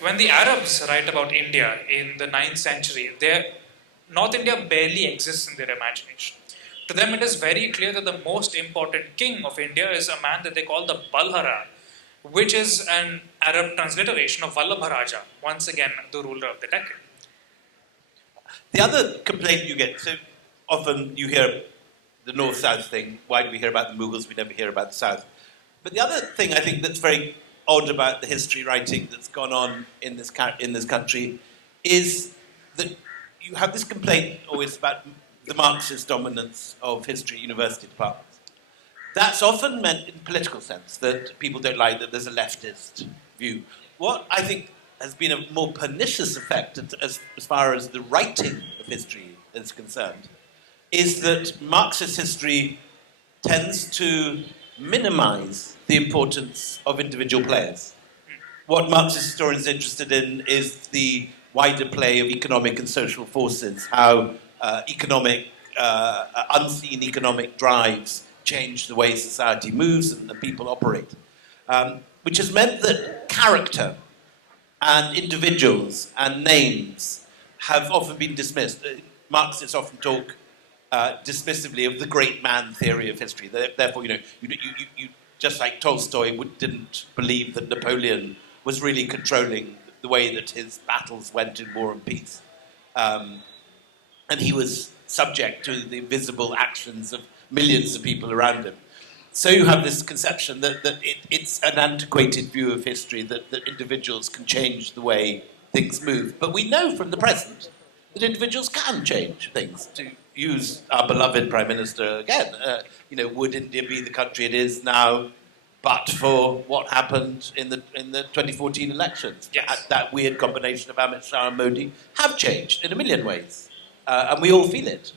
When the Arabs write about India in the 9th century, North India barely exists in their imagination. To them, it is very clear that the most important king of India is a man that they call the Balhara, which is an Arab transliteration of Vallabharaja, once again the ruler of the Deccan. The other complaint you get, so often you hear the North-South thing, why do we hear about the Mughals, we never hear about the South. But the other thing I think that's very odd about the history writing that's gone on in this country is that you have this complaint always about the Marxist dominance of history university departments. That's often meant in political sense, that people don't like that there's a leftist view. What I think has been a more pernicious effect as far as the writing of history is concerned is that Marxist history tends to minimize the importance of individual players. What Marxist historians are interested in is the wider play of economic and social forces, how unseen economic drives change the way society moves and the people operate, which has meant that character and individuals and names have often been dismissed. Marxists often talk dismissively of the great man theory of history. Therefore, you just like Tolstoy didn't believe that Napoleon was really controlling the way that his battles went in War and Peace. And he was subject to the visible actions of millions of people around him. So you have this conception that it's an antiquated view of history, that individuals can change the way things move. But we know from the present that individuals can change things. To use our beloved Prime Minister again, would India be the country it is now but for what happened in the 2014 elections? Yes. That weird combination of Amit Shah and Modi have changed in a million ways. And we all feel it.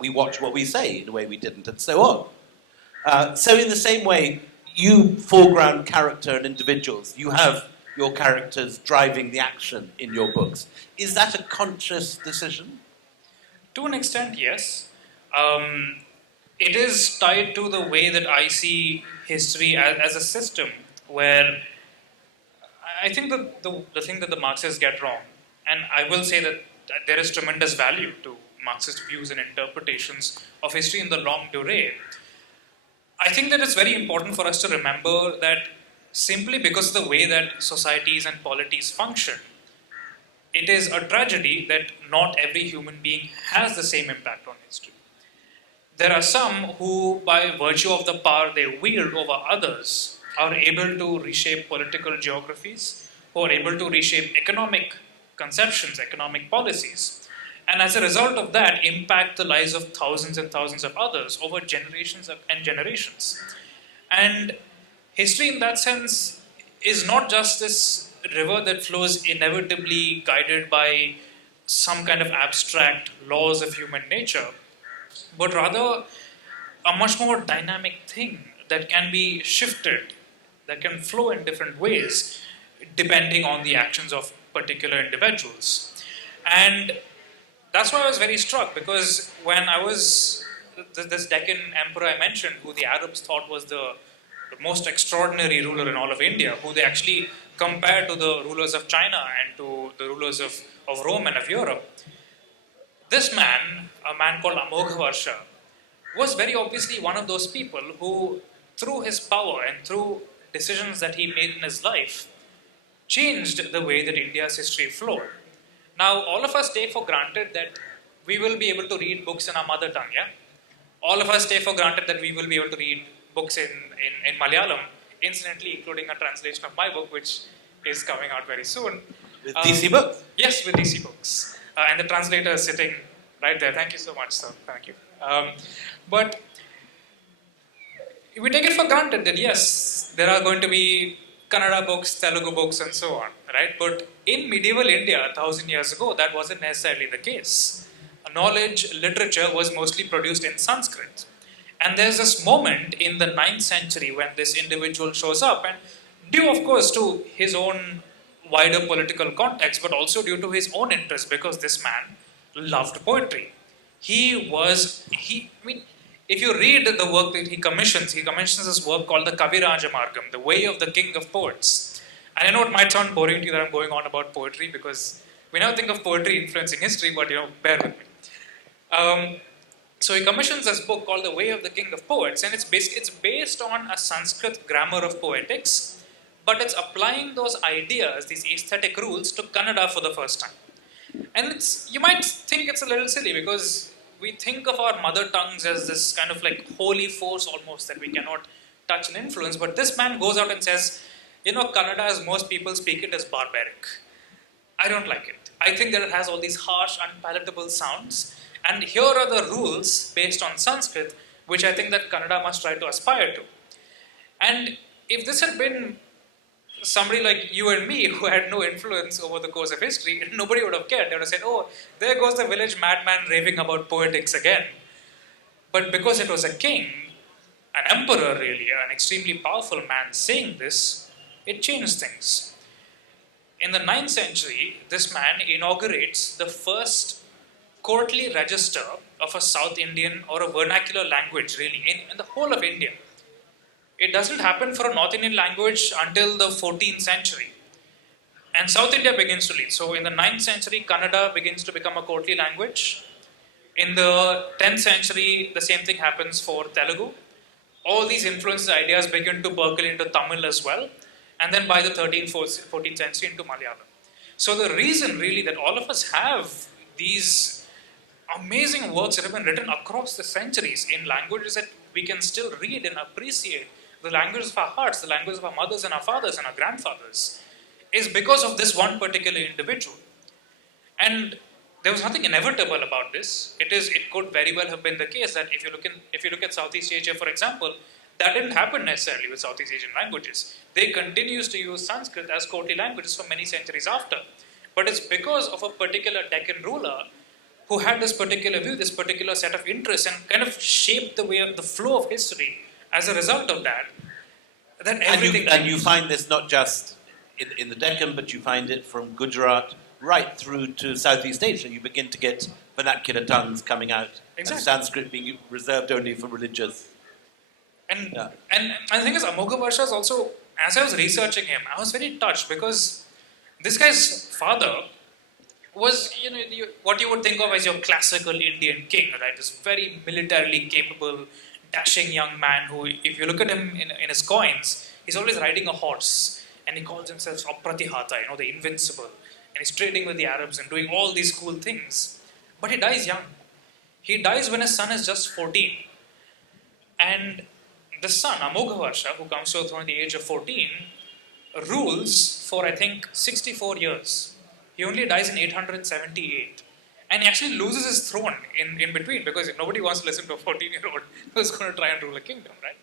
We watch what we say in a way we didn't, and so on. So in the same way, you foreground character and individuals. You have your characters driving the action in your books. Is that a conscious decision? To an extent, yes. It is tied to the way that I see history as a system, where I think that the thing that the Marxists get wrong, and I will say that there is tremendous value to Marxist views and interpretations of history in the longue durée. I think that it's very important for us to remember that simply because of the way that societies and polities function, it is a tragedy that not every human being has the same impact on history. There are some who, by virtue of the power they wield over others, are able to reshape political geographies, who are able to reshape economic conceptions, economic policies, and as a result of that, impact the lives of thousands and thousands of others over generations and generations. And history, in that sense, is not just this river that flows inevitably guided by some kind of abstract laws of human nature, but rather a much more dynamic thing that can be shifted, that can flow in different ways depending on the actions of particular individuals. And that's why I was very struck, because when I was this Deccan emperor I mentioned, who the Arabs thought was the most extraordinary ruler in all of India, who they actually compared to the rulers of China and to the rulers of Rome and of Europe. This man, a man called Amoghavārsha, was very obviously one of those people who, through his power and through decisions that he made in his life, changed the way that India's history flowed. Now, all of us take for granted that we will be able to read books in our mother tongue, yeah? All of us take for granted that we will be able to read books in Malayalam, incidentally including a translation of my book, which is coming out very soon. With DC Books? Yes, with DC Books. And the translator is sitting right there. Thank you so much, sir. Thank you. But we take it for granted that yes, there are going to be Kannada books, Telugu books, and so on, right? But in medieval India, 1,000 years ago, that wasn't necessarily the case. Knowledge, literature was mostly produced in Sanskrit. And there's this moment in the 9th century when this individual shows up, and due, of course, to his own wider political context, but also due to his own interest, because this man loved poetry. If you read the work that he commissions this work called the Kavirāja Margam, the way of the king of poets. And I know it might sound boring to you that I'm going on about poetry because we now think of poetry influencing history, but bear with me. So he commissions this book called The Way of the King of Poets, and it's based on a Sanskrit grammar of poetics, but it's applying those ideas, these aesthetic rules, to Kannada for the first time. And you might think it's a little silly because we think of our mother tongues as this kind of like holy force almost that we cannot touch and influence, but this man goes out and says, Kannada as most people speak it is barbaric. I don't like it. I think that it has all these harsh, unpalatable sounds. And here are the rules based on Sanskrit, which I think that Kannada must try to aspire to. And if this had been somebody like you and me who had no influence over the course of history, nobody would have cared. They would have said, oh, there goes the village madman raving about poetics again. But because it was a king, an emperor really, an extremely powerful man saying this, it changed things. In the 9th century, this man inaugurates the first courtly register of a South Indian or a vernacular language really in the whole of India. It doesn't happen for a North Indian language until the 14th century. And South India begins to lead. So in the 9th century, Kannada begins to become a courtly language. In the 10th century, the same thing happens for Telugu. All these influences, ideas begin to percolate into Tamil as well. And then by the 13th, 14th century into Malayalam. So the reason really that all of us have these amazing works that have been written across the centuries in languages that we can still read and appreciate, the languages of our hearts, the languages of our mothers and our fathers and our grandfathers, is because of this one particular individual. And there was nothing inevitable about this. It could very well have been the case that if you look at Southeast Asia, for example, that didn't happen necessarily with Southeast Asian languages. They continued to use Sanskrit as courtly languages for many centuries after. But it's because of a particular Deccan ruler who had this particular view, this particular set of interests, and kind of shaped the flow of history as a result of that. Then everything. And you find this not just in the Deccan, but you find it from Gujarat right through to Southeast Asia. You begin to get vernacular tongues coming out, exactly. And Sanskrit being reserved only for religious. And the thing is, Amogha Varsha is also, as I was researching him, I was very touched because this guy's father was, what you would think of as your classical Indian king, right? This very militarily capable, dashing young man who, if you look at him in his coins, he's always riding a horse, and he calls himself Apratihata, the invincible, and he's trading with the Arabs and doing all these cool things. But he dies young. He dies when his son is just 14. And the son, Amogha Varsha, who comes to the throne at the age of 14, rules for, I think, 64 years. He only dies in 878. And he actually loses his throne in between because nobody wants to listen to a 14-year-old who's going to try and rule a kingdom, right?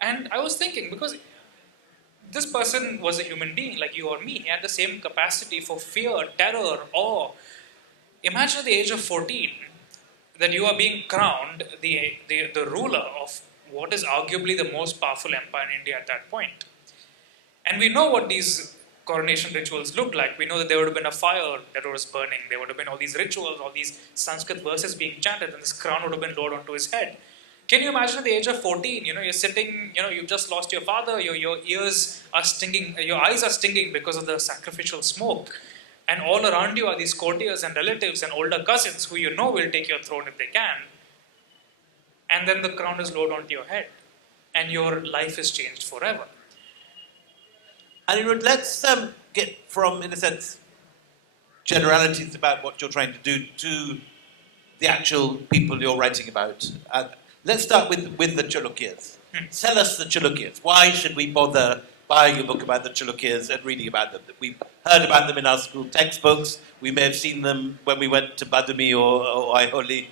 And I was thinking, because this person was a human being like you or me, he had the same capacity for fear, terror, awe. Imagine at the age of 14 that you are being crowned the ruler of what is arguably the most powerful empire in India at that point. And we know what these coronation rituals looked like. We know that there would have been a fire that was burning. There would have been all these rituals, all these Sanskrit verses being chanted, and this crown would have been lowered onto his head. Can you imagine at the age of 14, you're sitting, you've just lost your father, your ears are stinging, your eyes are stinging because of the sacrificial smoke. And all around you are these courtiers and relatives and older cousins who will take your throne if they can. And then the crown is lowered onto your head. And your life is changed forever. Anirudh, let's get from, in a sense, generalities about what you're trying to do to the actual people you're writing about. Let's start with the Chalukyas. Tell us the Chalukyas. Why should we bother buying a book about the Chalukyas and reading about them? We've heard about them in our school textbooks. We may have seen them when we went to Badami or Aiholi,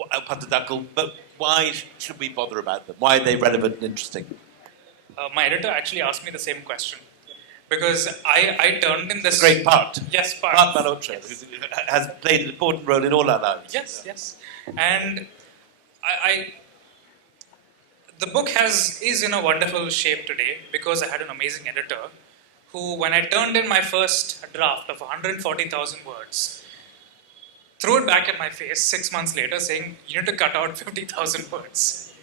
Patadakal, but why should we bother about them? Why are they relevant and interesting? My editor actually asked me the same question. Because I turned in this... Great part. Yes, part. Part Malhotra, yes. Who has played an important role in all our lives. Yes. And the book is in a wonderful shape today because I had an amazing editor who, when I turned in my first draft of 140,000 words, threw it back at my face 6 months later saying, you need to cut out 50,000 words.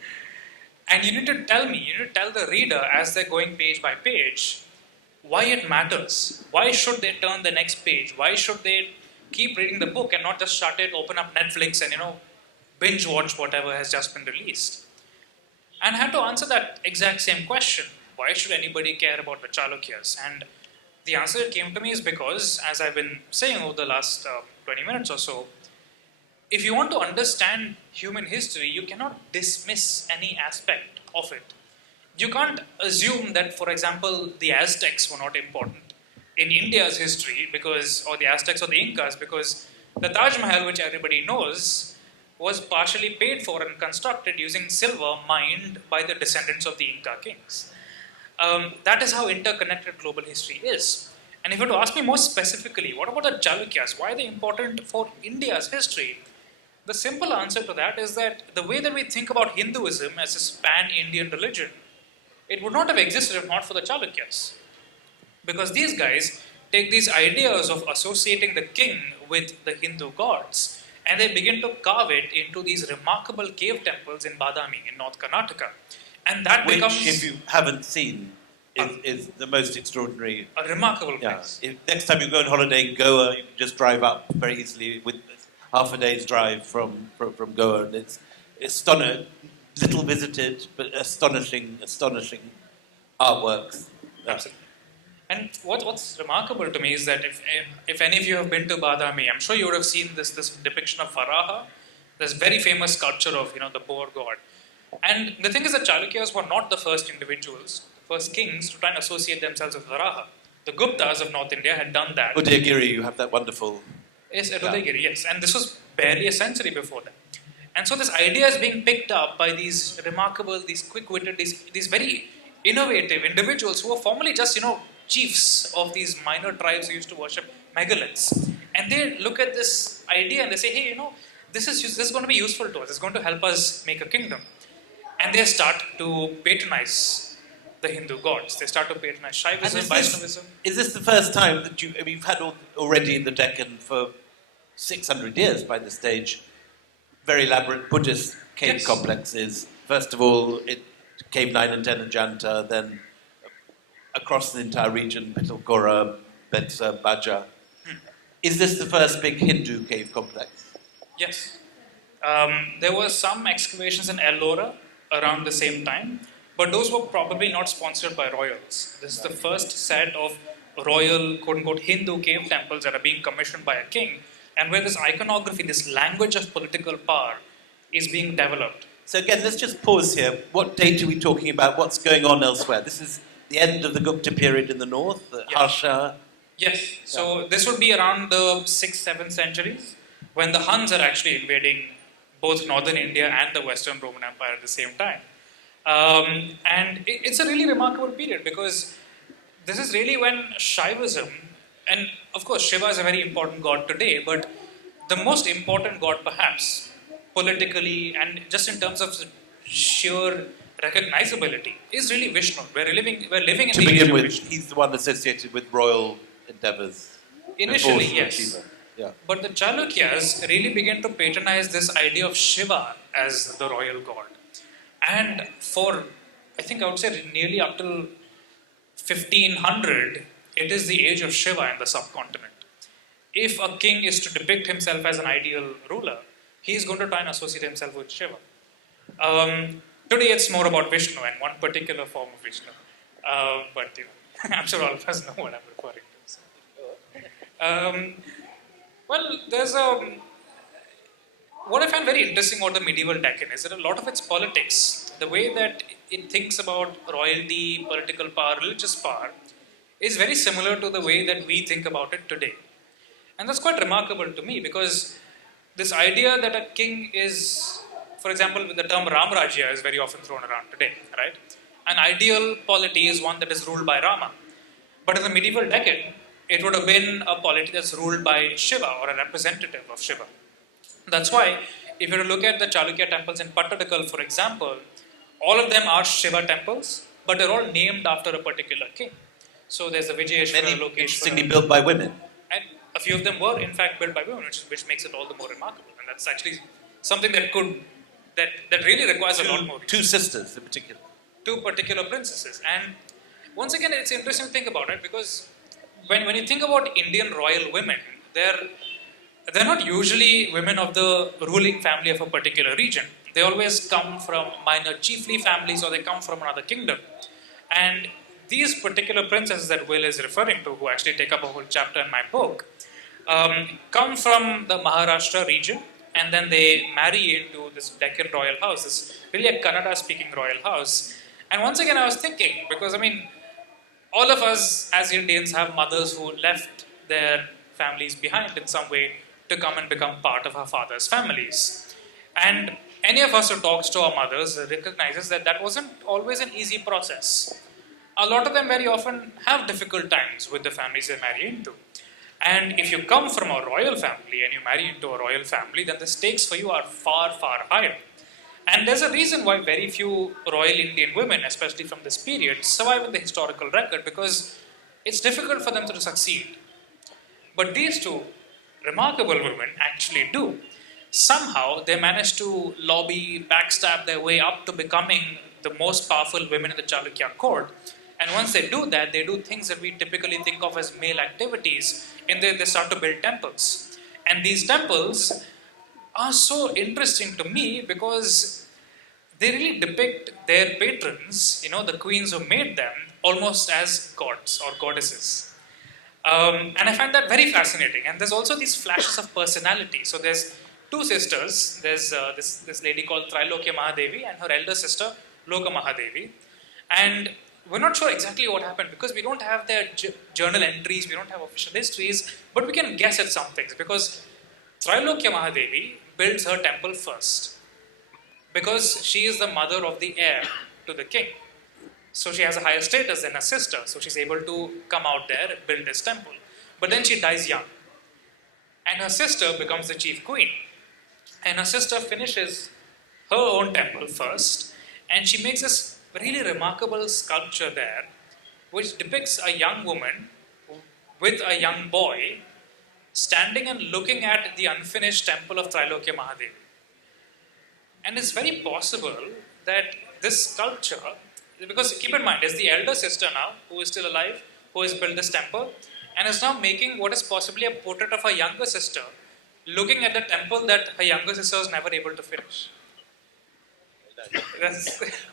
And you need to tell the reader as they're going page by page, why it matters. Why should they turn the next page? Why should they keep reading the book and not just shut it, open up Netflix and, binge watch whatever has just been released? And I had to answer that exact same question. Why should anybody care about the Chalukyas? And the answer that came to me is because, as I've been saying over the last 20 minutes or so, if you want to understand human history, you cannot dismiss any aspect of it. You can't assume that, for example, the Aztecs were not important in India's history or the Aztecs or the Incas, because the Taj Mahal, which everybody knows, was partially paid for and constructed using silver mined by the descendants of the Inca kings. That is how interconnected global history is. And if you were to ask me more specifically, what about the Chalukyas? Why are they important for India's history? The simple answer to that is that the way that we think about Hinduism as a pan-Indian religion, it would not have existed if not for the Chalukyas. Because these guys take these ideas of associating the king with the Hindu gods, and they begin to carve it into these remarkable cave temples in Badami, in North Karnataka. And that becomes... Which, if you haven't seen, is the most extraordinary... A remarkable place. If next time you go on holiday in Goa, you can just drive up very easily with half a day's drive from Goa, and it's stunning, little visited, but astonishing artworks. Absolutely. And what's remarkable to me is that if any of you have been to Badami, I'm sure you would have seen this depiction of Varaha, this very famous sculpture of the boar god. And the thing is that Chalukyas were not the first individuals, the first kings to try and associate themselves with Varaha. The Guptas of North India had done that. Udayagiri, you have that wonderful... Yes, at Udayagiri, yes. And this was barely a century before that. And so this idea is being picked up by these remarkable, these quick-witted, these very innovative individuals who were formerly just, chiefs of these minor tribes who used to worship megaliths. And they look at this idea and they say, hey, this is going to be useful to us. It's going to help us make a kingdom. And they start to patronize the Hindu gods. They start to patronize Shaivism, Vaishnavism. Is this the first time that you've had already in the Deccan for 600 years by this stage, very elaborate Buddhist cave complexes. First of all, Cave 9 and 10 in Janta, then across the entire region, Pitalkora, Bedsa, Baja. Is this the first big Hindu cave complex? Yes. There were some excavations in Ellora around the same time, but those were probably not sponsored by royals. This is the first set of royal, quote-unquote, Hindu cave temples that are being commissioned by a king, and where this iconography, this language of political power, is being developed. So again, let's just pause here. What date are we talking about? What's going on elsewhere? This is the end of the Gupta period in the north, the Harsha. Yes, so this would be around the 6th, 7th centuries, when the Huns are actually invading both northern India and the Western Roman Empire at the same time. And it's a really remarkable period because this is really when Shaivism, and of course Shiva is a very important god today, but the most important god perhaps, politically and just in terms of sheer recognizability, is really Vishnu. We're living in the age of Vishnu. He's the one associated with royal endeavors. Initially, yes. Yeah. But the Chalukyas really began to patronize this idea of Shiva as the royal god. And for, I think I would say nearly up till 1500, it is the age of Shiva in the subcontinent. If a king is to depict himself as an ideal ruler, he is going to try and associate himself with Shiva. Today it's more about Vishnu and one particular form of Vishnu. But I'm sure all of us know what I'm referring to. Well, there's what I find very interesting about the medieval Deccan is that a lot of its politics, the way that it thinks about royalty, political power, religious power, is very similar to the way that we think about it today. And that's quite remarkable to me because this idea that a king is, for example, the term Ramrajya is very often thrown around today, right? An ideal polity is one that is ruled by Rama. But in the medieval Deccan, it would have been a polity that's ruled by Shiva or a representative of Shiva. That's why, if you were to look at the Chalukya temples in Pattadakal, for example, all of them are Shiva temples, but they're all named after a particular king. So there's the Vijayeshwara, Lokeshwara. Interestingly built by women. And a few of them were, in fact, built by women, which makes it all the more remarkable. And that's actually something that really requires a lot more. Two sisters in particular. Two particular princesses. And once again, it's interesting to think about it because when you think about Indian royal women, they're not usually women of the ruling family of a particular region. They always come from minor chiefly families or they come from another kingdom. And these particular princesses that Will is referring to, who actually take up a whole chapter in my book, come from the Maharashtra region and then they marry into this Deccan royal house, this really a Kannada speaking royal house. And once again, I was thinking, because I mean, all of us as Indians have mothers who left their families behind in some way to come and become part of our father's families. And any of us who talks to our mothers recognizes that that wasn't always an easy process. A lot of them very often have difficult times with the families they marry into. And if you come from a royal family and you marry into a royal family, then the stakes for you are far, far higher. And there's a reason why very few royal Indian women, especially from this period, survive in the historical record because it's difficult for them to succeed. But these two remarkable women actually do. Somehow they manage to lobby, backstab their way up to becoming the most powerful women in the Chalukya court. And once they do that, they do things that we typically think of as male activities, and they start to build temples. And these temples are so interesting to me because they really depict their patrons, the queens who made them, almost as gods or goddesses. And I find that very fascinating. And there's also these flashes of personality. So there's two sisters. There's this lady called Trilokya Mahadevi and her elder sister, Loka Mahadevi. And we're not sure exactly what happened because we don't have their journal entries, we don't have official histories, but we can guess at some things because Trilokya Mahadevi builds her temple first because she is the mother of the heir to the king. So she has a higher status than her sister, so she's able to come out there and build this temple. But then she dies young, and her sister becomes the chief queen. And her sister finishes her own temple first, and she makes this really remarkable sculpture there, which depicts a young woman with a young boy standing and looking at the unfinished temple of Trilokya Mahadevi. And it's very possible that this sculpture, because keep in mind, there's the elder sister now, who is still alive, who has built this temple, and is now making what is possibly a portrait of her younger sister, looking at the temple that her younger sister was never able to finish.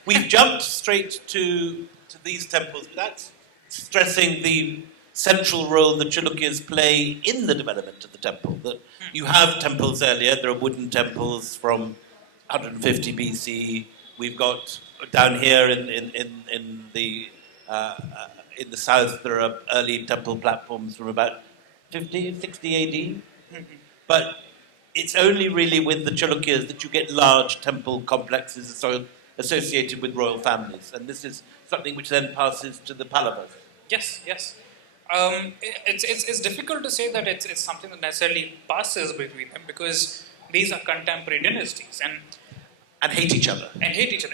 We've jumped straight to these temples without stressing the central role the Chalukyas play in the development of the temple. That you have temples earlier, there are wooden temples from 150 BC. We've got down here in the south, there are early temple platforms from about 50, 60 AD. But it's only really with the Chalukyas that you get large temple complexes associated with royal families. And this is something which then passes to the Pallavas. Yes. It's difficult to say that it's something that necessarily passes between them because these are contemporary dynasties And hate each other.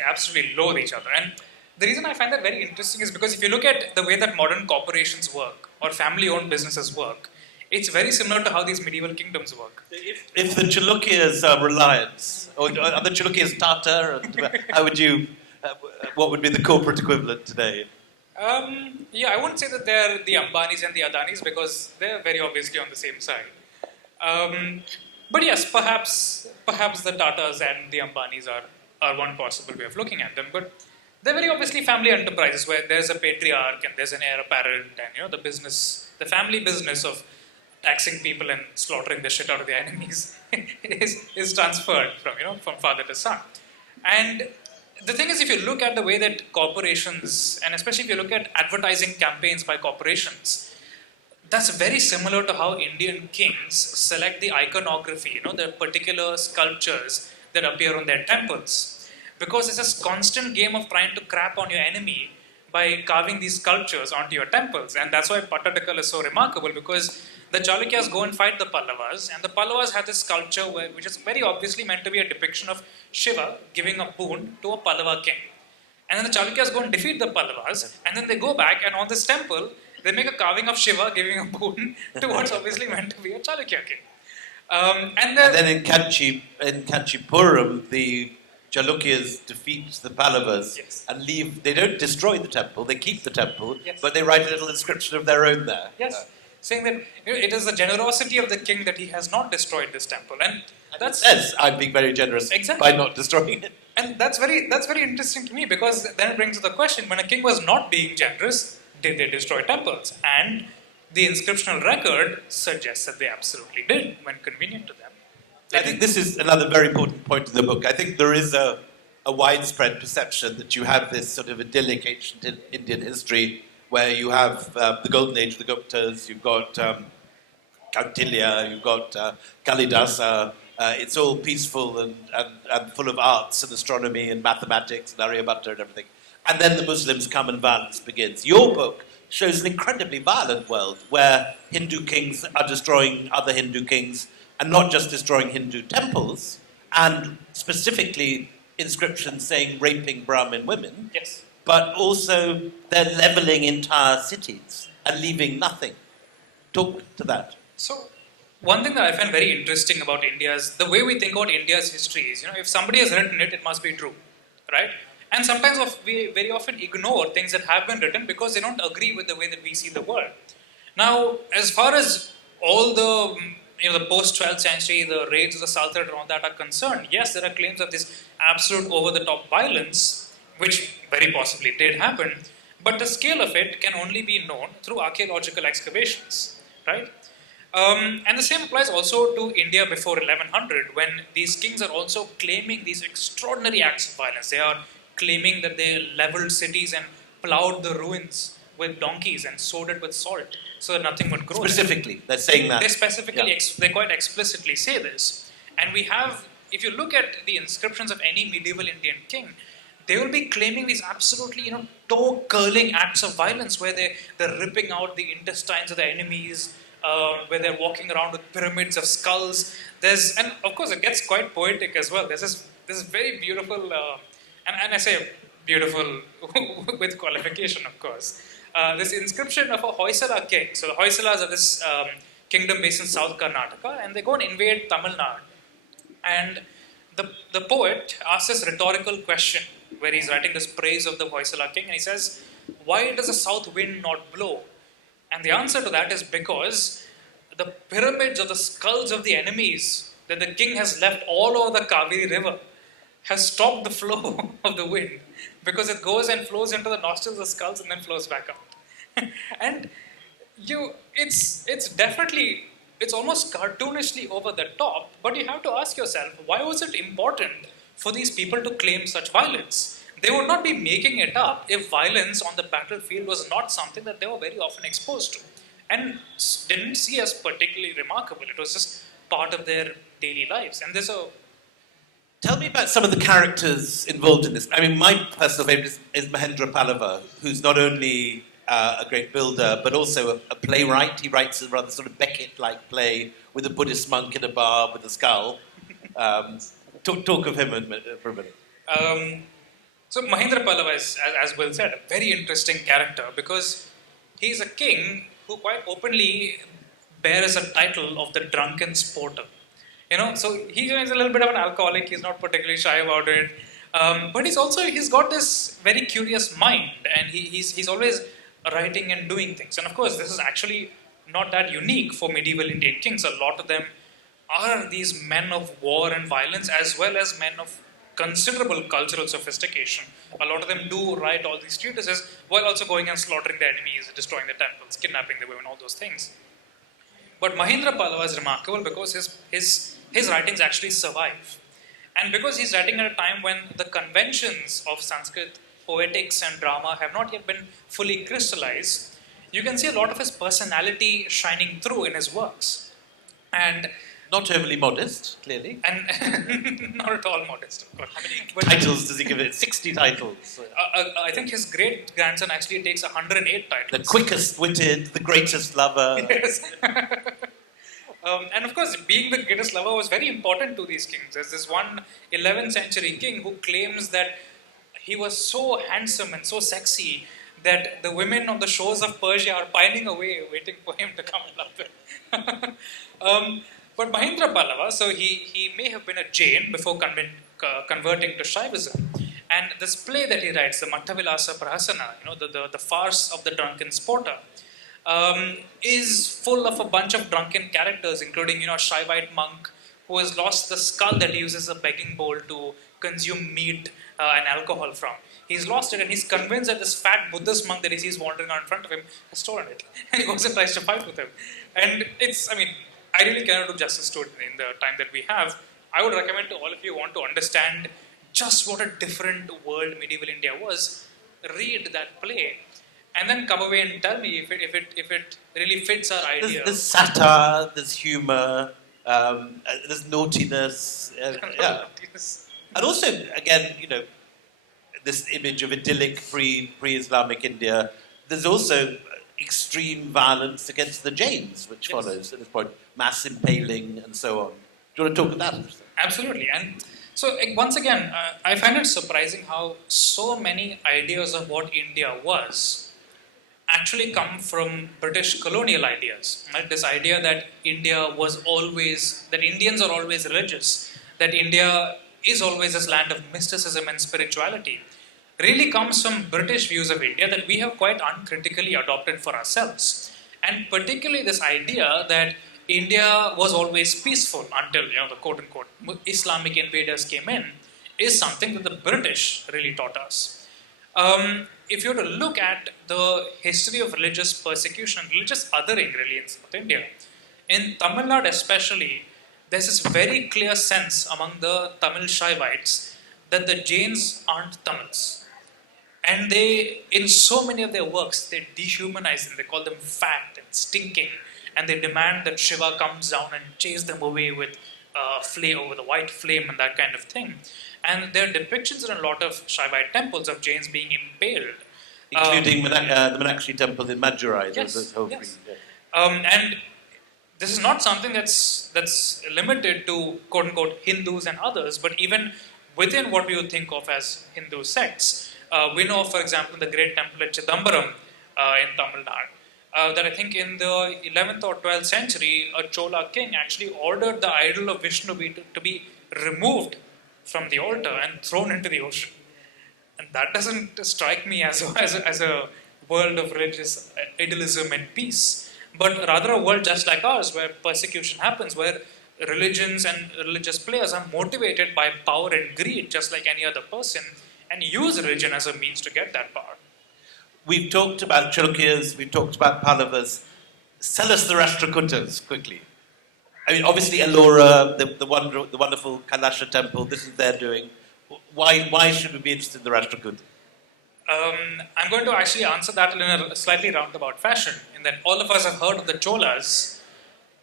Absolutely loathe each other. And the reason I find that very interesting is because if you look at the way that modern corporations work or family-owned businesses work, it's very similar to how these medieval kingdoms work. If the Chalukyas are Reliance, or are the Chalukyas Tata, how would you, what would be the corporate equivalent today? I wouldn't say that they're the Ambanis and the Adanis because they're very obviously on the same side. But yes, perhaps the Tatas and the Ambanis are one possible way of looking at them. But they're very obviously family enterprises where there's a patriarch and there's an heir apparent and the family business of taxing people and slaughtering the shit out of their enemies is transferred from father to son. And the thing is, if you look at the way that corporations, and especially if you look at advertising campaigns by corporations, that's very similar to how Indian kings select the iconography, the particular sculptures that appear on their temples. Because it's this constant game of trying to crap on your enemy by carving these sculptures onto your temples. And that's why Pattadakal is so remarkable, because the Chalukyas go and fight the Pallavas, and the Pallavas have this sculpture which is very obviously meant to be a depiction of Shiva giving a boon to a Pallava king. And then the Chalukyas go and defeat the Pallavas, and then they go back, and on this temple, they make a carving of Shiva giving a boon to what's obviously meant to be a Chalukya king. And then in Kanchipuram, the Chalukyas defeat the Pallavas and leave. They don't destroy the temple; they keep the temple, but they write a little inscription of their own there. Yes, saying that it is the generosity of the king that he has not destroyed this temple, and that's says I'm being very generous by not destroying it. And that's very interesting to me, because then it brings to the question: when a king was not being generous, did they destroy temples? And the inscriptional record suggests that they absolutely did when convenient to them. I think this is another very important point in the book. I think there is a widespread perception that you have this sort of idyllic ancient Indian history where you have the golden age of the Guptas, you've got Kautilya, you've got Kalidasa. It's all peaceful and full of arts and astronomy and mathematics and Aryabhatta and everything. And then the Muslims come and violence begins. Your book shows an incredibly violent world where Hindu kings are destroying other Hindu kings, and not just destroying Hindu temples, and specifically inscriptions saying raping Brahmin women, but also they're levelling entire cities and leaving nothing. Talk to that. So, one thing that I find very interesting about India is the way we think about India's history is, if somebody has written it, it must be true, right? And sometimes we very often ignore things that have been written because they don't agree with the way that we see the world. Now, as far as all the the post-12th century, the raids of the Southside and all that are concerned, yes, there are claims of this absolute over-the-top violence, which very possibly did happen, but the scale of it can only be known through archaeological excavations, right? And the same applies also to India before 1100, when these kings are also claiming these extraordinary acts of violence. They are claiming that they leveled cities and plowed the ruins with donkeys and sowed it with salt so that nothing would grow. Specifically, they're saying that. They specifically, they quite explicitly say this. And we have, if you look at the inscriptions of any medieval Indian king, they will be claiming these absolutely, toe-curling acts of violence where they're ripping out the intestines of their enemies, where they're walking around with pyramids of skulls. And of course it gets quite poetic as well. There's this very beautiful, and I say beautiful with qualification, of course, this inscription of a Hoysala king. So the Hoysalas are this kingdom based in South Karnataka, and they go and invade Tamil Nadu. And the poet asks this rhetorical question where he's writing this praise of the Hoysala king, and he says, "Why does the south wind not blow?" And the answer to that is because the pyramids of the skulls of the enemies that the king has left all over the Kaveri river has stopped the flow of the wind, because it goes and flows into the nostrils of the skulls and then flows back out. And it's almost cartoonishly over the top, but you have to ask yourself, why was it important for these people to claim such violence? They would not be making it up if violence on the battlefield was not something that they were very often exposed to and didn't see as particularly remarkable. It was just part of their daily lives. And Tell me about some of the characters involved in this. I mean, my personal favourite is Mahendra Pallava, who's not only a great builder, but also a playwright. He writes a rather sort of Beckett-like play with a Buddhist monk in a bar with a skull. Talk of him for a minute. So Mahendra Pallava is, as Will said, a very interesting character because he's a king who quite openly bears a title of the drunken sporter. So he's a little bit of an alcoholic. He's not particularly shy about it, but he's got this very curious mind, and he's always writing and doing things. And of course, this is actually not that unique for medieval Indian kings. A lot of them are these men of war and violence, as well as men of considerable cultural sophistication. A lot of them do write all these treatises while also going and slaughtering their enemies, destroying the temples, kidnapping the women, all those things. But Mahendra Pallava is remarkable because his writings actually survive. And because he's writing at a time when the conventions of Sanskrit poetics and drama have not yet been fully crystallized, you can see a lot of his personality shining through in his works. And not overly modest, clearly. And not at all modest, of course. How many titles does he give it? 60 titles. I think his great-grandson actually takes 108 titles. The quickest witted, the greatest lover. Yes. And of course, being the greatest lover was very important to these kings. There's this one 11th century king who claims that he was so handsome and so sexy that the women on the shores of Persia are pining away waiting for him to come and love them. But Mahendra Pallava, so he may have been a Jain before converting to Shaivism. And this play that he writes, the Mattavilasa Prahasana, the farce of the drunken sporter, is full of a bunch of drunken characters, including, a Shaivite monk who has lost the skull that he uses as a begging bowl to consume meat and alcohol from. He's lost it, and he's convinced that this fat Buddhist monk that he sees wandering around in front of him has stolen it. And he goes and tries to fight with him. And I really cannot do justice to it in the time that we have. I would recommend to all of you who want to understand just what a different world medieval India was, read that play, and then come away and tell me if it really fits our idea. There's satire, there's humour, there's naughtiness, Naughtiness. And also, again, this image of idyllic pre-Islamic India. There's also extreme violence against the Jains, which follows at this point, mass impaling and so on. Do you want to talk about that? Absolutely. And so, once again, I find it surprising how so many ideas of what India was actually come from British colonial ideas. Right? This idea that that Indians are always religious, that India is always this land of mysticism and spirituality, really comes from British views of India that we have quite uncritically adopted for ourselves. And particularly this idea that India was always peaceful until, the quote-unquote Islamic invaders came in, is something that the British really taught us. If you were to look at the history of religious persecution, religious othering really in South India, in Tamil Nadu especially, there's this very clear sense among the Tamil Shaivites that the Jains aren't Tamils. And they, in so many of their works, they dehumanize them, they call them fat and stinking, and they demand that Shiva comes down and chase them away with flame, with a white flame and that kind of thing. And there are depictions in a lot of Shaivite temples of Jains being impaled. Including the Meenakshi temple in Madurai. Yes. And this is not something that's limited to quote-unquote Hindus and others, but even within what we would think of as Hindu sects. We know, for example, the great temple at Chidambaram in Tamil Nadu, that I think in the 11th or 12th century, a Chola king actually ordered the idol of Vishnu to be removed from the altar and thrown into the ocean. And that doesn't strike me as a world of religious idealism and peace, but rather a world just like ours, where persecution happens, where religions and religious players are motivated by power and greed, just like any other person, and use religion as a means to get that power. We've talked about Chalukyas, we've talked about Pallavas. Sell us the Rashtrakutas quickly. I mean, obviously Ellora, the wonderful Kailasha temple, this is their doing. Why should we be interested in the Rashtrakuta? I'm going to actually answer that in a slightly roundabout fashion, in that all of us have heard of the Cholas,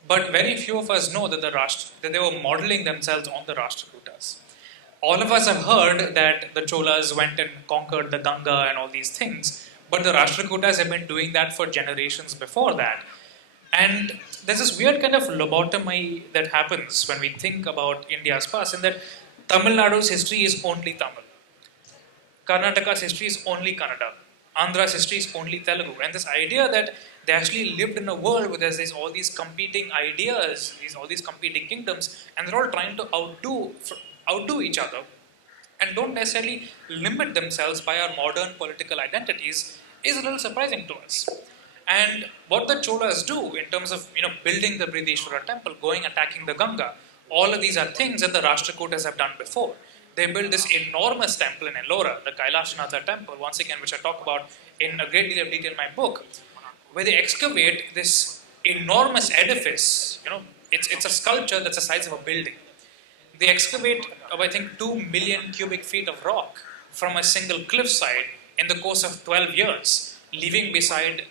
but very few of us know that that they were modeling themselves on the Rashtrakutas. All of us have heard that the Cholas went and conquered the Ganga and all these things, but the Rashtrakutas have been doing that for generations before that. And there's this weird kind of lobotomy that happens when we think about India's past, in that Tamil Nadu's history is only Tamil. Karnataka's history is only Kannada. Andhra's history is only Telugu. And this idea that they actually lived in a world where there's all these competing ideas, all these competing kingdoms, and they're all trying to outdo each other, and don't necessarily limit themselves by our modern political identities, is a little surprising to us. And what the Cholas do in terms of building the Brihadishwara temple, going attacking the Ganga, all of these are things that the Rashtrakutas have done before. They built this enormous temple in Ellora, the Kailashanatha temple, once again, which I talk about in a great deal of detail in my book, where they excavate this enormous edifice. It's a sculpture that's the size of a building. They excavate, I think, 2 million cubic feet of rock from a single cliffside in the course of 12 years, leaving behind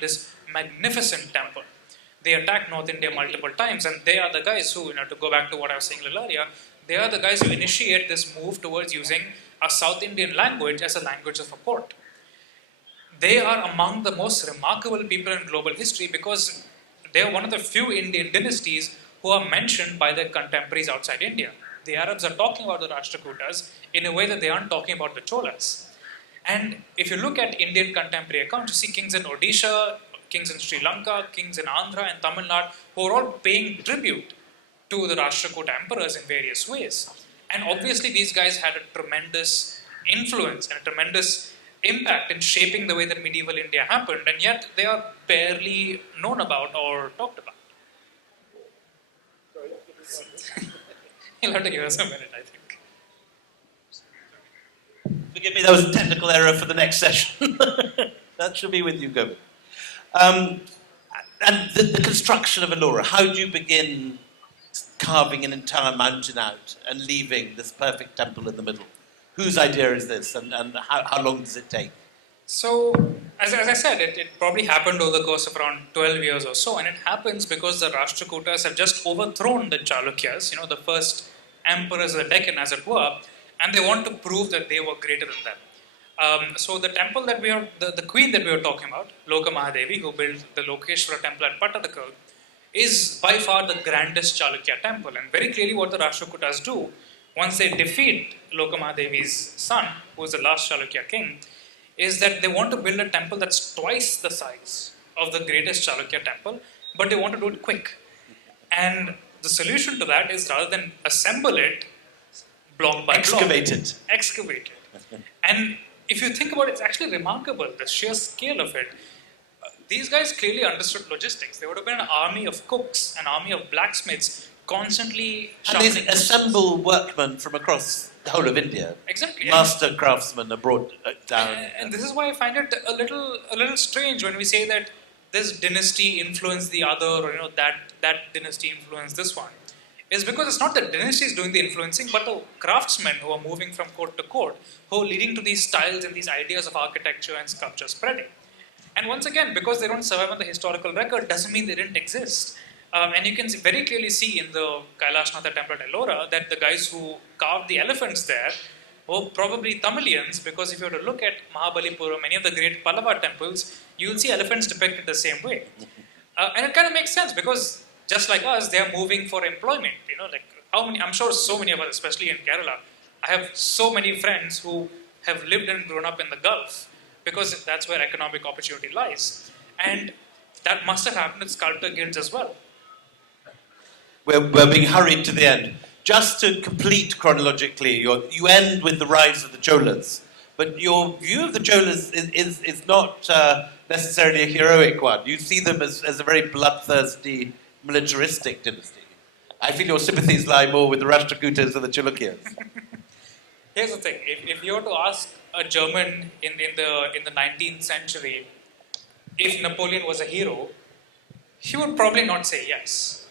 this magnificent temple. They attack North India multiple times, and they are the guys who, to go back to what I was saying a little earlier, they are the guys who initiate this move towards using a South Indian language as a language of support. They are among the most remarkable people in global history because they are one of the few Indian dynasties who are mentioned by their contemporaries outside India. The Arabs are talking about the Rashtrakutas in a way that they aren't talking about the Cholas. And if you look at Indian contemporary accounts, you see kings in Odisha, kings in Sri Lanka, kings in Andhra and Tamil Nadu, who are all paying tribute to the Rashtrakuta emperors in various ways. And obviously these guys had a tremendous influence and a tremendous impact in shaping the way that medieval India happened, and yet they are barely known about or talked about. You'll have to give us a minute, I think. Forgive me, that was a technical error for the next session. That should be with you, Govind. And the construction of Ellora, how do you begin carving an entire mountain out and leaving this perfect temple in the middle? Whose idea is this, and how long does it take? So, as I said, it probably happened over the course of around 12 years or so, and it happens because the Rashtrakutas have just overthrown the Chalukyas, the first emperors of the Deccan, as it were, and they want to prove that they were greater than them. So the temple that the queen that we were talking about, Loka Mahadevi, who built the Lokeshwara temple at Pattadakal, is by far the grandest Chalukya temple. And very clearly what the Rashtrakutas do, once they defeat Loka Mahadevi's son, who is the last Chalukya king, is that they want to build a temple that's twice the size of the greatest Chalukya temple, but they want to do it quick. And the solution to that is, rather than assemble it block by Excavate block, it. excavate it. And if you think about it, it's actually remarkable, the sheer scale of it. These guys clearly understood logistics. There would have been an army of cooks, an army of blacksmiths, constantly And they sharpening assemble workmen from across the whole of India. Exactly. Master craftsmen are brought down. And this is why I find it a little strange when we say that this dynasty influenced the other, or that dynasty influenced this one. Is because it's not the dynasty is doing the influencing, but the craftsmen who are moving from court to court, who are leading to these styles and these ideas of architecture and sculpture spreading. And once again, because they don't survive on the historical record, doesn't mean they didn't exist. And you can very clearly see in the Kailashnatha temple at Ellora that the guys who carved the elephants there were probably Tamilians, because if you were to look at Mahabalipuram, many of the great Pallava temples, you will see elephants depicted the same way. And it kind of makes sense, because just like us, they are moving for employment. I'm sure so many of us, especially in Kerala, I have so many friends who have lived and grown up in the Gulf, because that's where economic opportunity lies. And that must have happened with sculptor guilds as well. We're being hurried to the end. Just to complete chronologically, you end with the rise of the Cholas. But your view of the Cholas is not necessarily a heroic one. You see them as a very bloodthirsty, militaristic dynasty. I feel your sympathies lie more with the Rashtrakutas and the Chalukyas. Here's the thing: if you were to ask a German in the 19th century if Napoleon was a hero, he would probably not say yes.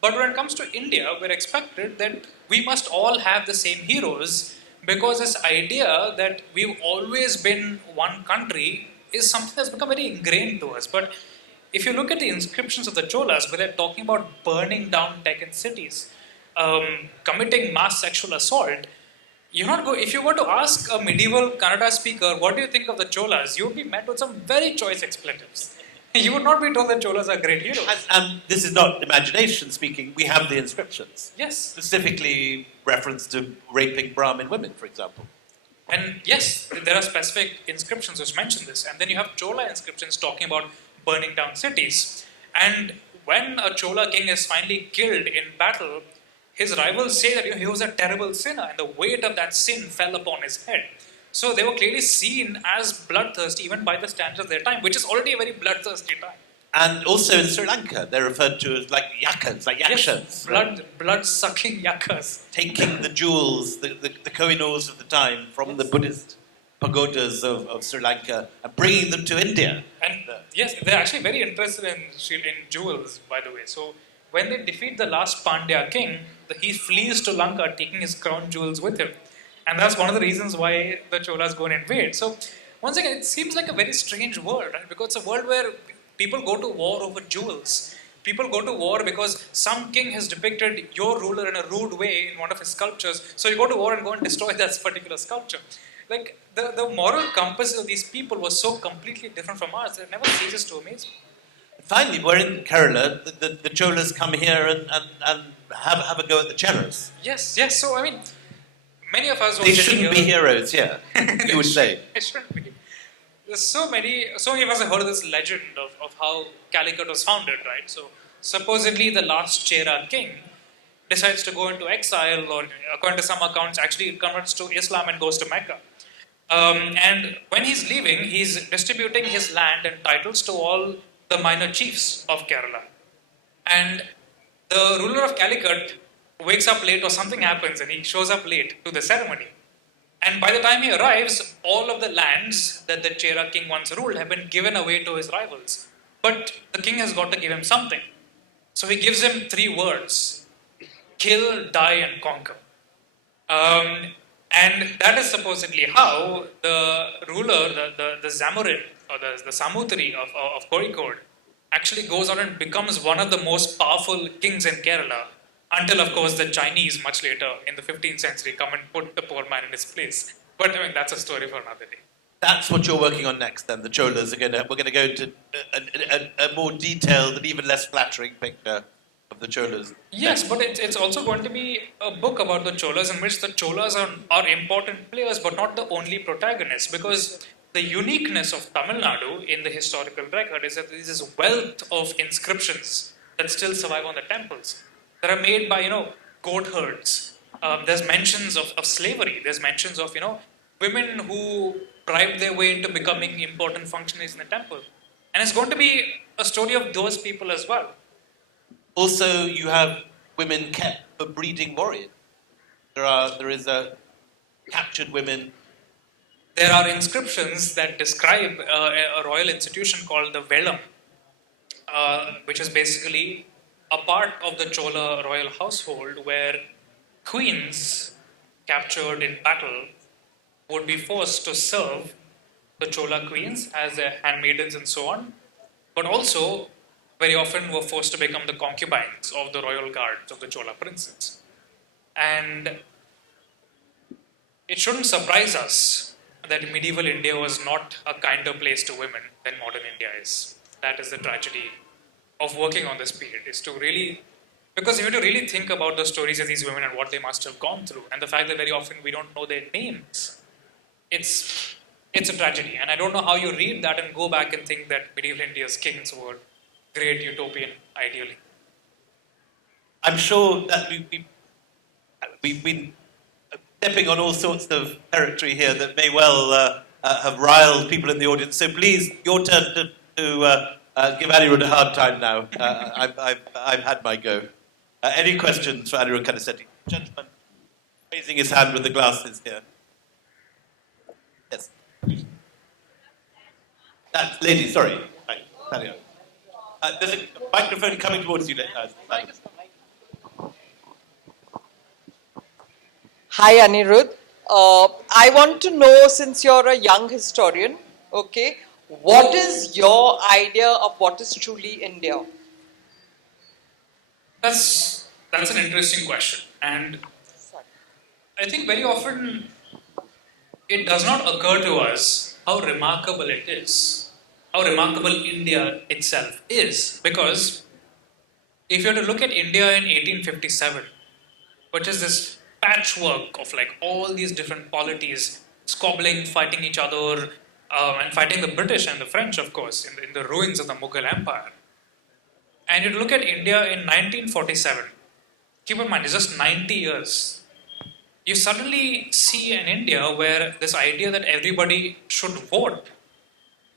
But when it comes to India, we're expected that we must all have the same heroes, because this idea that we've always been one country is something that's become very ingrained to us. But if you look at the inscriptions of the Cholas, where they're talking about burning down Deccan cities, committing mass sexual assault, if you were to ask a medieval Kannada speaker, what do you think of the Cholas, you would be met with some very choice expletives. You would not be told that Cholas are great heroes. And this is not imagination speaking, we have the inscriptions. Yes. Specifically reference to raping Brahmin women, for example. And yes, there are specific inscriptions which mention this. And then you have Chola inscriptions talking about burning down cities. And when a Chola king is finally killed in battle, his rivals say that he was a terrible sinner, and the weight of that sin fell upon his head. So they were clearly seen as bloodthirsty even by the standards of their time, which is already a very bloodthirsty time. And also in Sri Lanka, they're referred to as like yakas, like yakshas. Yes, blood-sucking yakas. Taking the jewels, the Kohinoors of the time from the Buddhist pagodas of Sri Lanka and bringing them to India. And yes, they're actually very interested in jewels, by the way. So when they defeat the last Pandya king, he flees to Lanka taking his crown jewels with him. And that's one of the reasons why the Cholas go and invade. So once again, it seems like a very strange world, right? Because it's a world where people go to war over jewels. People go to war because some king has depicted your ruler in a rude way in one of his sculptures. So you go to war and go and destroy that particular sculpture. Like, the moral compass of these people was so completely different from ours that it never ceases to amaze me. Finally, we're in Kerala. The Cholas come here and have a go at the Cheras. Yes. So, I mean, many of us were They shouldn't be heroes, yeah, you would say. They shouldn't be. There's so many of us have heard of this legend of how Calicut was founded, right? So, supposedly the last Chera king decides to go into exile, or according to some accounts, actually converts to Islam and goes to Mecca. And when he's leaving, he's distributing his land and titles to all the minor chiefs of Kerala. And the ruler of Calicut wakes up late, or something happens, and he shows up late to the ceremony. And by the time he arrives, all of the lands that the Chera king once ruled have been given away to his rivals. But the king has got to give him something. So he gives him 3 words: kill, die, and conquer. And that is supposedly how the ruler, the Zamorin, or the Samutri of Kozhikode, actually goes on and becomes one of the most powerful kings in Kerala, until, of course, the Chinese, much later in the 15th century, come and put the poor man in his place. But I mean, that's a story for another day. That's what you're working on next, then. The Cholas we're going to go into a more detailed and even less flattering picture of the Cholas. Yes, but it's also going to be a book about the Cholas, in which the Cholas are important players, but not the only protagonists. Because the uniqueness of Tamil Nadu in the historical record is that there is this wealth of inscriptions that still survive on the temples, that are made by, goat herds. There's mentions of slavery. There's mentions of, women who bribed their way into becoming important functionaries in the temple. And it's going to be a story of those people as well. Also, you have women kept for breeding warriors. There is a captured women. There are inscriptions that describe a royal institution called the Velam, which is basically a part of the Chola royal household where queens captured in battle would be forced to serve the Chola queens as their handmaidens and so on, but also very often were forced to become the concubines of the royal guards of the Chola princes. And it shouldn't surprise us that medieval India was not a kinder place to women than modern India is. That is the tragedy of working on this period, is to really, because you have to really think about the stories of these women and what they must have gone through, and the fact that very often we don't know their names. It's a tragedy, and I don't know how you read that and go back and think that medieval India's kings were great utopian ideally. I'm sure that we've been stepping on all sorts of territory here that may well have riled people in the audience. So please, your turn to give Anirudh a hard time now. I've had my go. Any questions for Anirudh Kanisetti? Gentleman raising his hand with the glasses here. Yes. That lady, sorry. Right, carry on. There's a microphone coming towards you. Hi, Anirudh. I want to know, since you're a young historian, okay, what is your idea of what is truly India? That's an interesting question, and I think very often it does not occur to us how remarkable it is, how remarkable India itself is, because if you were to look at India in 1857, which is this patchwork of like all these different polities squabbling, fighting each other, and fighting the British and the French, of course, in the ruins of the Mughal Empire. And you look at India in 1947, keep in mind, it's just 90 years. You suddenly see an India where this idea that everybody should vote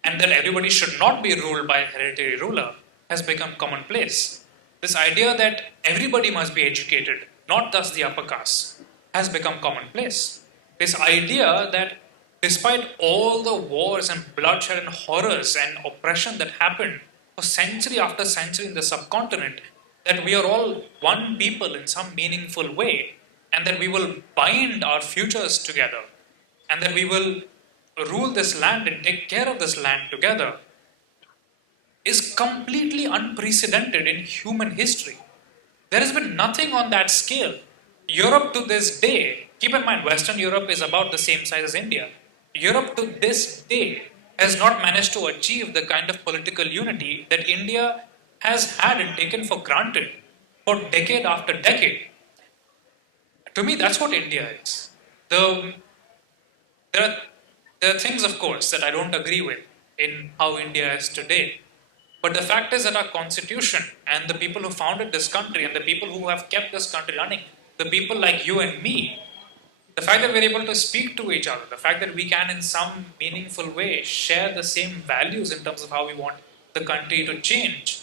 and that everybody should not be ruled by a hereditary ruler has become commonplace. This idea that everybody must be educated, not thus the upper caste, has become commonplace. This idea that despite all the wars and bloodshed and horrors and oppression that happened for century after century in the subcontinent, that we are all one people in some meaningful way, and that we will bind our futures together, and that we will rule this land and take care of this land together, is completely unprecedented in human history. There has been nothing on that scale. Europe to this day, keep in mind, Western Europe is about the same size as India. Europe to this day has not managed to achieve the kind of political unity that India has had and taken for granted for decade after decade. To me, that's what India is. There are things, of course, that I don't agree with in how India is today. But the fact is that our constitution and the people who founded this country and the people who have kept this country running, the people like you and me, the fact that we're able to speak to each other, the fact that we can in some meaningful way share the same values in terms of how we want the country to change,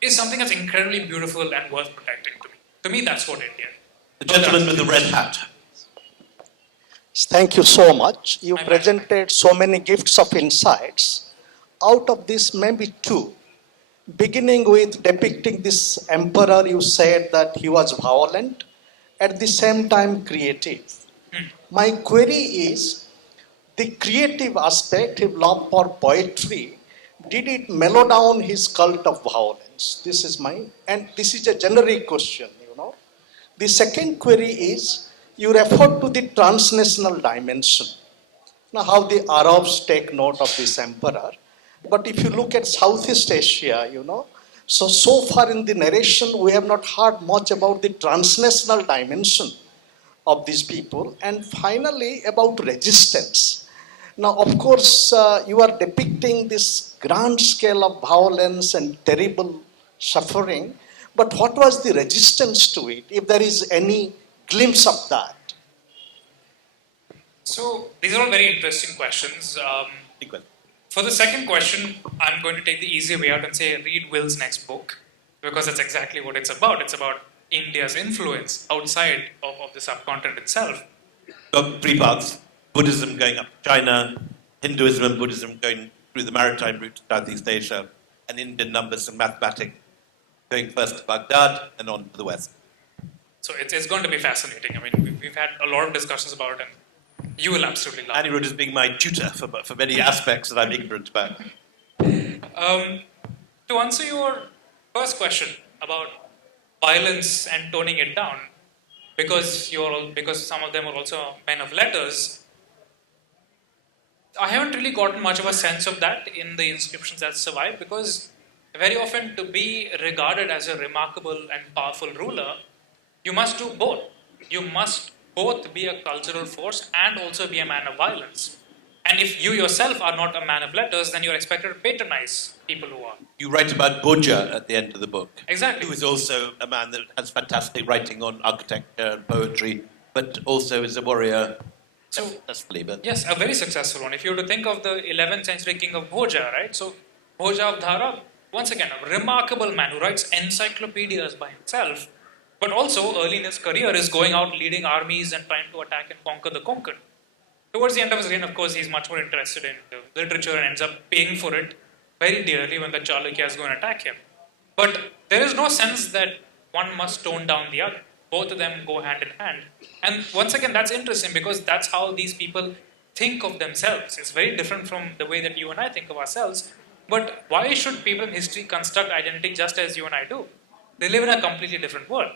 is something that's incredibly beautiful and worth protecting to me. To me, that's what India is. The gentleman with the red hat. Thank you so much. You My presented so many gifts of insights. Out of this, maybe two. Beginning with depicting this emperor, you said that he was violent, at the same time creative. My query is, the creative aspect, his love for poetry, did it mellow down his cult of violence? This is and this is a generic question, you know. The second query is, you refer to the transnational dimension. Now, how the Arabs take note of this emperor. But if you look at Southeast Asia, you know, so far in the narration, we have not heard much about the transnational dimension of these people. And finally, about resistance. Now, of course, you are depicting this grand scale of violence and terrible suffering. But what was the resistance to it, if there is any glimpse of that? So, these are all very interesting questions. For the second question, I'm going to take the easy way out and say read Will's next book, because that's exactly what it's about. It's about India's influence outside of the subcontinent itself. Got three paths: Buddhism going up to China, Hinduism and Buddhism going through the maritime route to Southeast Asia, and Indian numbers and mathematics going first to Baghdad and on to the west. So it's going to be fascinating. I mean, we've had a lot of discussions about it, and you will absolutely love it. Anirudh is being my tutor for many aspects that I'm ignorant about. To answer your first question about violence and toning it down, because some of them are also men of letters, I haven't really gotten much of a sense of that in the inscriptions that survive, because very often to be regarded as a remarkable and powerful ruler, you must do both. You must both be a cultural force and also be a man of violence. And if you yourself are not a man of letters, then you're expected to patronize people who are. You write about Bhoja at the end of the book. Exactly. Who is also a man that has fantastic writing on architecture and poetry, but also is a warrior. So, Successfully, but yes, a very successful one. If you were to think of the 11th century king of Bhoja, right? So, Bhoja of Dhara, once again, a remarkable man who writes encyclopedias by himself, but also early in his career is going out leading armies and trying to attack and conquer the conquered. Towards the end of his reign, of course, he's much more interested in the literature and ends up paying for it very dearly when the Chalukyas go and attack him. But there is no sense that one must tone down the other. Both of them go hand in hand. And once again, that's interesting because that's how these people think of themselves. It's very different from the way that you and I think of ourselves. But why should people in history construct identity just as you and I do? They live in a completely different world.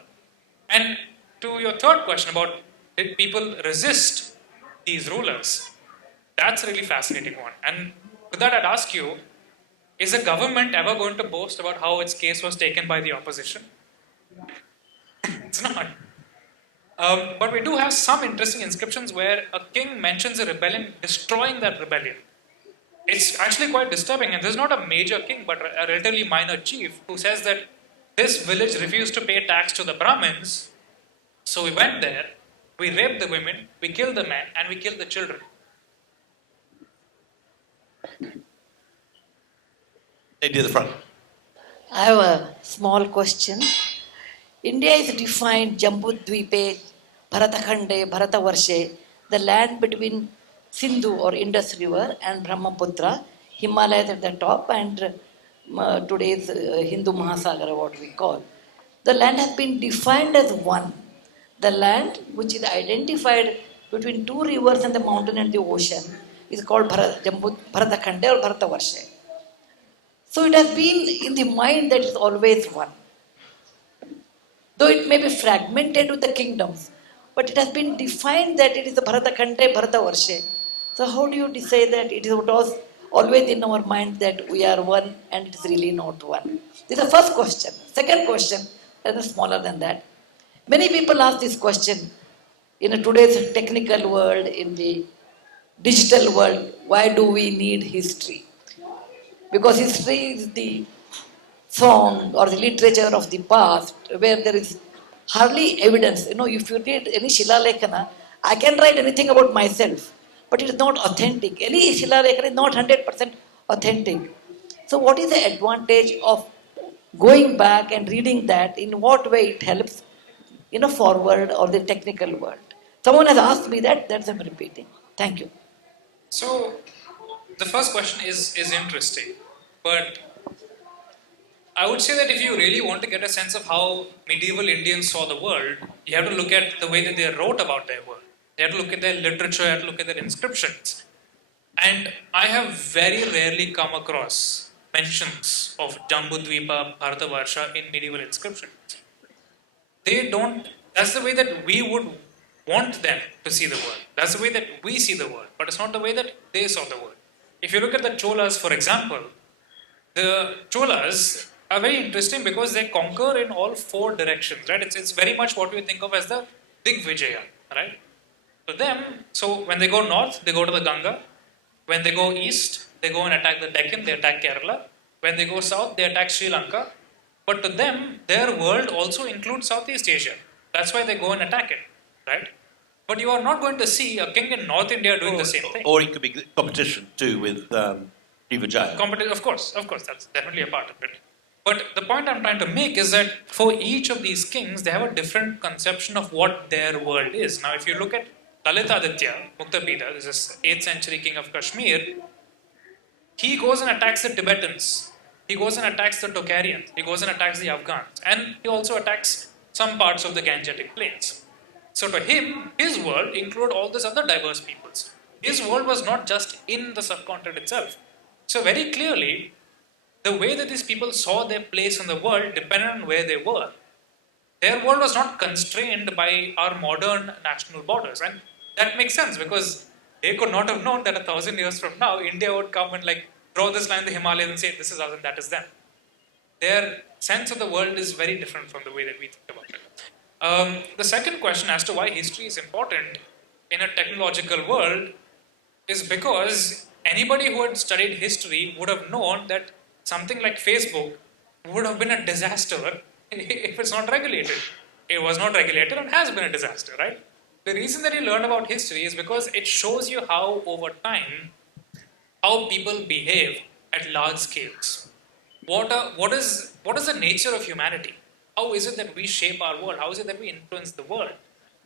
And to your third question about did people resist these rulers, that's a really fascinating one. And with that, I'd ask you, is a government ever going to boast about how its case was taken by the opposition? It's not. But we do have some interesting inscriptions where a king mentions a rebellion, destroying that rebellion. It's actually quite disturbing, and this is not a major king, but a relatively minor chief who says that this village refused to pay tax to the Brahmins, so we went there, we raped the women, we killed the men, and we killed the children. lady at the front. I have a small question. India is defined Jambudvipe, Bharatakhande, Bharatavarshe, the land between Sindhu or Indus River and Brahmaputra, Himalayas at the top, and today's Hindu Mahasagara, what we call. The land has been defined as one. The land which is identified between two rivers and the mountain and the ocean is called Bharatakhande or Bharatavarshe. So it has been in the mind that it's always one. Though it may be fragmented with the kingdoms, but it has been defined that it is the Bharatakhande, Bharatavarshe. So how do you decide that it was always in our mind that we are one and it is really not one? This is the first question. Second question, a little smaller than that. Many people ask this question in today's technical world, in the digital world, why do we need history? Because history is the song or the literature of the past where there is hardly evidence. You know, if you read any Shilalekana, I can write anything about myself, but it is not authentic. Any Shilalekana is not 100% authentic. So what is the advantage of going back and reading that? In what way it helps in a forward or the technical world? Someone has asked me that, that's I'm repeating. Thank you. So, the first question is interesting, but I would say that if you really want to get a sense of how medieval Indians saw the world, you have to look at the way that they wrote about their world. You have to look at their literature, you have to look at their inscriptions. And I have very rarely come across mentions of Jambudvipa, Bharatavarsha in medieval inscriptions. They don't, that's the way that we would want them to see the world. That's the way that we see the world, but it's not the way that they saw the world. If you look at the Cholas, for example, the Cholas are very interesting because they conquer in all four directions, right? It's very much what we think of as the Digvijaya, right? To them, so when they go north, they go to the Ganga. When they go east, they go and attack the Deccan, they attack Kerala. When they go south, they attack Sri Lanka. But to them, their world also includes Southeast Asia. That's why they go and attack it, right? But you are not going to see a king in North India doing the same thing. Or it could be competition too with Srivijaya. Of course, that's definitely a part of it. But the point I'm trying to make is that for each of these kings, they have a different conception of what their world is. Now, if you look at Lalitaditya, Muktapida, this is 8th century king of Kashmir, he goes and attacks the Tibetans. He goes and attacks the Tocharians. He goes and attacks the Afghans. And he also attacks some parts of the Gangetic Plains. So to him, his world included all these other diverse peoples. His world was not just in the subcontinent itself. So very clearly, the way that these people saw their place in the world depended on where they were. Their world was not constrained by our modern national borders. And that makes sense because they could not have known that 1,000 years from now, India would come and draw this line in the Himalayas and say, this is us and that is them. Their sense of the world is very different from the way that we think about it. The second question as to why history is important in a technological world is because anybody who had studied history would have known that something like Facebook would have been a disaster if it's not regulated. It was not regulated and has been a disaster, right? The reason that you learn about history is because it shows you how, over time, how people behave at large scales. What is the nature of humanity? How is it that we shape our world? How is it that we influence the world?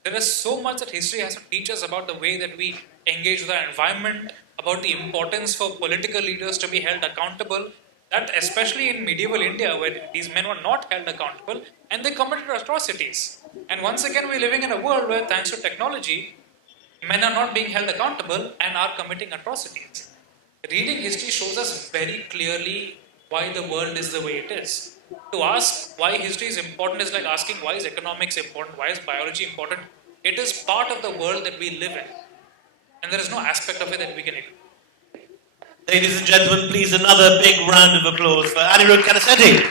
There is so much that history has to teach us about the way that we engage with our environment, about the importance for political leaders to be held accountable, that especially in medieval India where these men were not held accountable and they committed atrocities. And once again we're living in a world where thanks to technology, men are not being held accountable and are committing atrocities. Reading history shows us very clearly why the world is the way it is. To ask why history is important is like asking why is economics important, why is biology important. It is part of the world that we live in. And there is no aspect of it that we can ignore. Ladies and gentlemen, please another big round of applause for Anirudh Kanisetti.